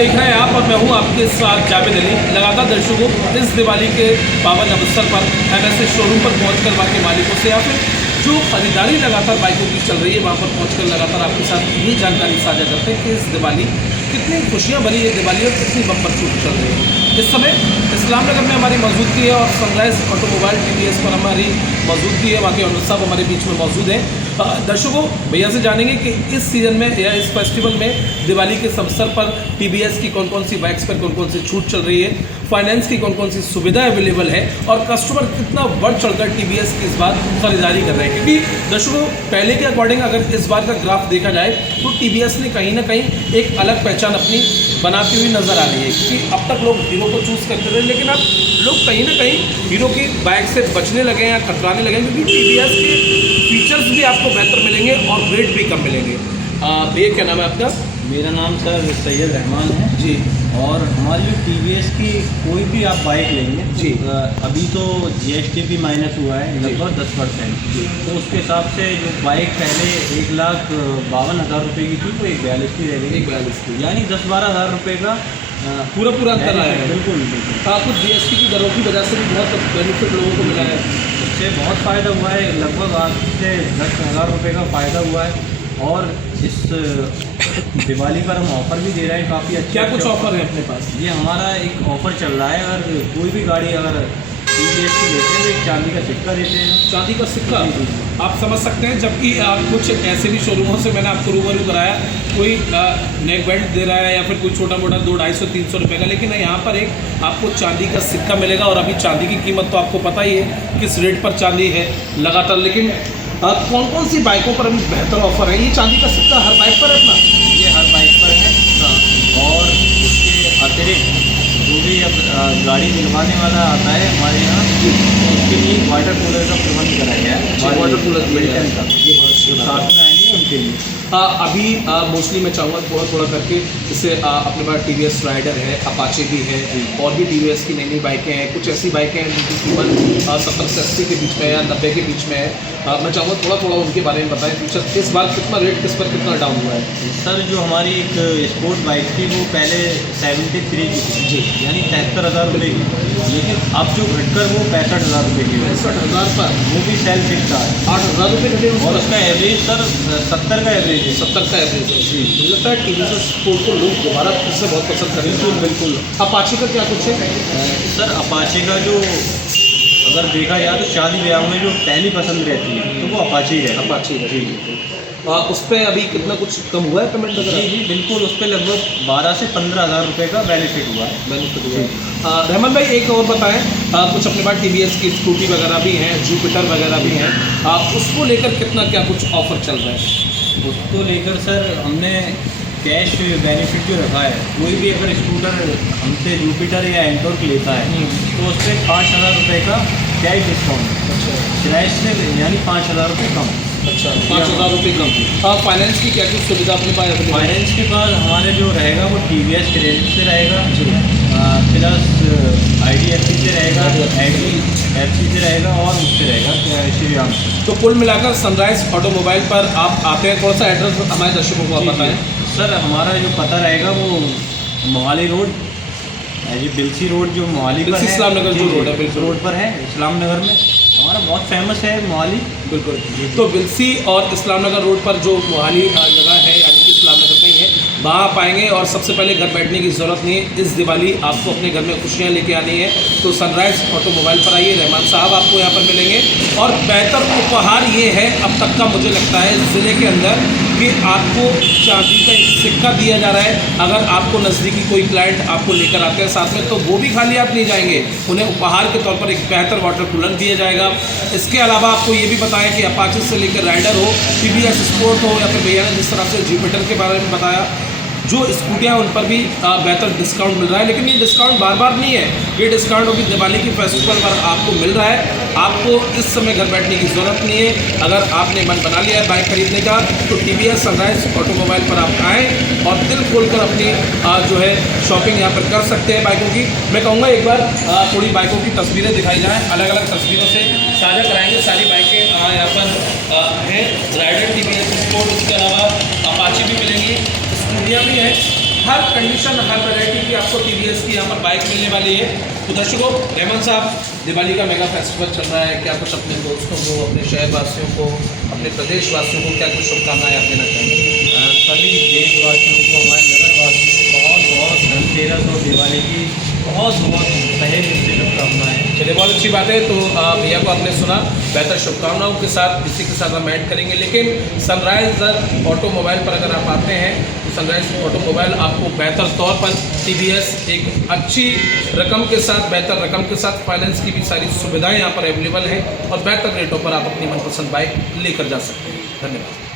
देख रहे हैं आप और मैं हूं आपके साथ जावेद अली। लगातार दर्शकों इस दिवाली के पावन अवसर पर MSA शोरूम पर पहुंचकर वहां के मालिकों से या फिर जो खरीदारी लगातार बाइकों की चल रही है वहां पर पहुंचकर लगातार आपके साथ ये जानकारी साझा करते हैं कि इस दिवाली कितनी खुशियां भरी है दिवाली और कितनी बम्पर छूट चल रही है। इस समय इस्लाम नगर में हमारी मौजूदगी है और सनराइज ऑटोमोबाइल TVS पर हमारी मौजूदगी है। वहाँ के ऑनर साहब हमारे बीच में मौजूद हैं। दर्शकों भैया से जानेंगे कि इस सीज़न में या इस फेस्टिवल में दिवाली के अवसर पर TVS की कौन कौन सी बाइक्स पर कौन कौन सी छूट चल रही है, फाइनेंस की कौन कौन सी सुविधा अवेलेबल है और कस्टमर कितना बढ़ चढ़कर TVS की इस बार खरीदारी कर रहे हैं। क्योंकि दर्शकों पहले के अकॉर्डिंग अगर इस बार का ग्राफ देखा जाए तो TVS ने कहीं ना कहीं एक अलग पहचान अपनी बनाती हुई नज़र आ रही है। क्योंकि अब तक लोग हीरो को चूज़ करते रहे लेकिन अब लोग कहीं ना कहीं हीरो की बाइक से बचने लगे हैं या खतराने लगे हैं, क्योंकि TVS के फीचर्स भी आपको बेहतर मिलेंगे और रेट भी कम मिलेंगे। भैया क्या नाम है आपका? मेरा नाम सर सैयद रहमान है जी। और हमारी जो TVS की कोई भी आप बाइक लेंगे जी। अभी तो GST भी माइनस हुआ है लगभग 10%। तो उसके हिसाब से जो बाइक पहले 1,52,000 रुपये की थी वो 1,42 की रह गई। 1,42 की यानी 10-12 हज़ार रुपये का पूरा अंतर आया है। बिल्कुल बिल्कुल। कुछ GST की दरों की वजह से भी बहुत बेनिफिट लोगों को मिला है। उससे बहुत फ़ायदा हुआ है, लगभग आज से 10,000 रुपये का फ़ायदा हुआ है। और इस दिवाली पर हम ऑफ़र भी दे रहे हैं काफ़ी अच्छा। क्या कुछ ऑफर है अपने पास? ये हमारा एक ऑफ़र चल रहा है, अगर कोई भी गाड़ी अगर TVS की लेते हैं तो एक चांदी का सिक्का देते हैं। चांदी का सिक्का आप समझ सकते हैं। जबकि कुछ ऐसे भी शोरूमों से मैंने आपको रूबरू कराया, कोई नेक बेल्ट दे रहा है या फिर कोई छोटा मोटा 200-250-300 रुपये का, लेकिन यहाँ पर एक आपको चांदी का सिक्का मिलेगा। और अभी चांदी की कीमत तो आपको पता ही है किस रेट पर चांदी है लगातार। लेकिन कौन कौन सी बाइकों पर अभी बेहतर ऑफर है? ये चांदी का सिक्का हर बाइक पर है अपना? ये हर बाइक पर है। और उसके अतिरिक्त जो भी अब गाड़ी दिलवाने वाला आता है हमारे यहाँ तो उसके लिए वाटर कूलर का प्रबंध कराया गया है। वाटर कूलर मिल्टन का ये बहुत साथ में आएंगे उनके लिए। अभी मोस्टली मैं चाहूँगा थोड़ा करके जैसे अपने पास TVS राइडर है, अपाचे भी है और भी TVS की नई नई बाइकें हैं। कुछ ऐसी बाइकें हैं जिनकी कीमत 70 से 80 के बीच में या 90 के बीच में है। मैं चाहूँगा थोड़ा उनके बारे में बताएं। फीचर इस बार कितना रेट किस पर कितना डाउन हुआ है? सर जो हमारी एक स्पोर्ट बाइक थी वो पहले 73 की थी जी, यानी 73,000 रुपये की, लेकिन अब जो घटकर वो 65,000 रुपये की है। 65,000 पर वो भी सेल्फ फिक्स है। 8,000 रुपये घटे और उसका एवरेज सर 70 का एवरेज है। 70 का एवरेज है। मुझे लगता है TVS स्पोर्ट को लोग दोबारा फिर से बहुत पसंद करेंगे। बिल्कुल। अपाचे का क्या कुछ है? सर अपाचे का जो अगर देखा जाए तो शादी ब्याह में जो पहली पसंद रहती है तो वो अपाचे ही रहती है। अपाचे जी उस पर अभी कितना कुछ कम हुआ है पेमेंट वगैरह? जी बिल्कुल, उस पर लगभग 12 से 15,000 रुपये का बेनिफिट हुआ है। बेनिफिट हुआ है। रहमान भाई एक और बताएं, कुछ अपने पास TVS की स्कूटी वगैरह भी हैं, जुपिटर वगैरह भी हैं, उसको लेकर कितना क्या कुछ ऑफर चल रहा है? उसको लेकर सर हमने कैश बेनिफिट जो रखा है, कोई भी अगर स्कूटर हमसे जुपिटर या एंटोर्क लेता है तो उस पर 5,000 रुपये का कैश डिस्काउंट। अच्छा। किराए से यानी 5,000 रुपये कम। अच्छा, 5,000 रुपये कम। फाइनेंस की क्या कुछ सुविधा अपने पास है? फाइनेंस के बाद हमारे जो रहेगा वो TVS क्रेडिट से रहेगा जी, प्लस IDFC से रहेगा, IDFC से रहेगा और उससे रहेगा श्रीराम से। तो कुल मिलाकर सनराइज ऑटोमोबाइल पर आप आते हैं। थोड़ा सा एड्रेस हमारे दर्शकों को आप बताएं। सर हमारा जो पता रहेगा वो मोहाली रोड, जी बिल्सी रोड जो मोहाली पर है, इस्लाम नगर जो रोड है बिल्कुल रोड पर है इस्लाम नगर में। हमारा बहुत फेमस है मोहाली। बिल्कुल। तो बिल्सी और इस्लाम नगर रोड पर जो मोहाली जगह है यानी कि इस्लाम नगर में ही है, वहाँ आप आएंगे और सबसे पहले घर बैठने की ज़रूरत नहीं है। इस दिवाली आपको अपने घर में खुशियाँ लेके आनी है तो सनराइज ऑटोमोबाइल पर आइए। रहमान साहब आपको यहाँ पर मिलेंगे और बेहतर उपहार ये है अब तक का मुझे लगता है ज़िले के अंदर कि आपको चांदी का एक सिक्का दिया जा रहा है। अगर आपको नज़दीकी कोई क्लाइंट आपको लेकर आते हैं साथ में तो वो भी खाली आप नहीं जाएंगे, उन्हें उपहार के तौर पर एक बेहतर वाटर कूलर दिया जाएगा। इसके अलावा आपको ये भी बताएं कि अपाचे से लेकर राइडर हो, TVS स्पोर्ट हो या फिर भैया ने जिस तरह से जुपिटर के बारे में बताया, जो स्कूटियाँ उन पर भी बेहतर डिस्काउंट मिल रहा है। लेकिन ये डिस्काउंट बार बार नहीं है, ये डिस्काउंट अभी दिवाली की फेस्टिवल पर आपको मिल रहा है। आपको इस समय घर बैठने की ज़रूरत नहीं है। अगर आपने मन बना लिया है बाइक खरीदने का तो TVS सनराइज ऑटोमोबाइल पर आप आएँ और दिल खोलकर अपनी जो है शॉपिंग यहाँ पर कर सकते हैं बाइकों की। मैं कहूँगा एक बार थोड़ी बाइकों की तस्वीरें दिखाई जाएँ, अलग अलग तस्वीरों से साझा कराएँगे। सारी बाइकें यहाँ पर हैं, राइडर TVS स्पोर्ट, इसके अलावा अपाचे भी मिलेंगी, स्कूटियाँ भी हैं। हर कंडीशन हर वैरायटी की आपको TVS की यहाँ पर बाइक मिलने वाली है। तो दर्शकों, रहमान साहब, दिवाली का मेगा फेस्टिवल चल रहा है, क्या कुछ अपने दोस्तों को, अपने शहरवासियों को, अपने प्रदेशवासियों को क्या कुछ शुभकामनाएं आप देना चाहेंगे? सभी देशवासियों को, हमारे नगरवासियों को बहुत बहुत धनतेरस और दिवाली की बहुत बहुत तहे दिल से शुभकामनाएं। चलिए, बहुत अच्छी बात है। तो भैया को आपने सुना, बेहतर शुभकामनाओं के साथ इसी के साथ हम ऐड करेंगे। लेकिन सनराइज़र ऑटोमोबाइल पर अगर आप आते हैं तो सनराइज़ ऑटोमोबाइल आपको बेहतर तौर पर TVS एक अच्छी रकम के साथ, बेहतर रकम के साथ फाइनेंस की भी सारी सुविधाएं यहाँ पर अवेलेबल हैं और बेहतर रेटों पर आप अपनी मनपसंद बाइक लेकर जा सकते हैं। धन्यवाद।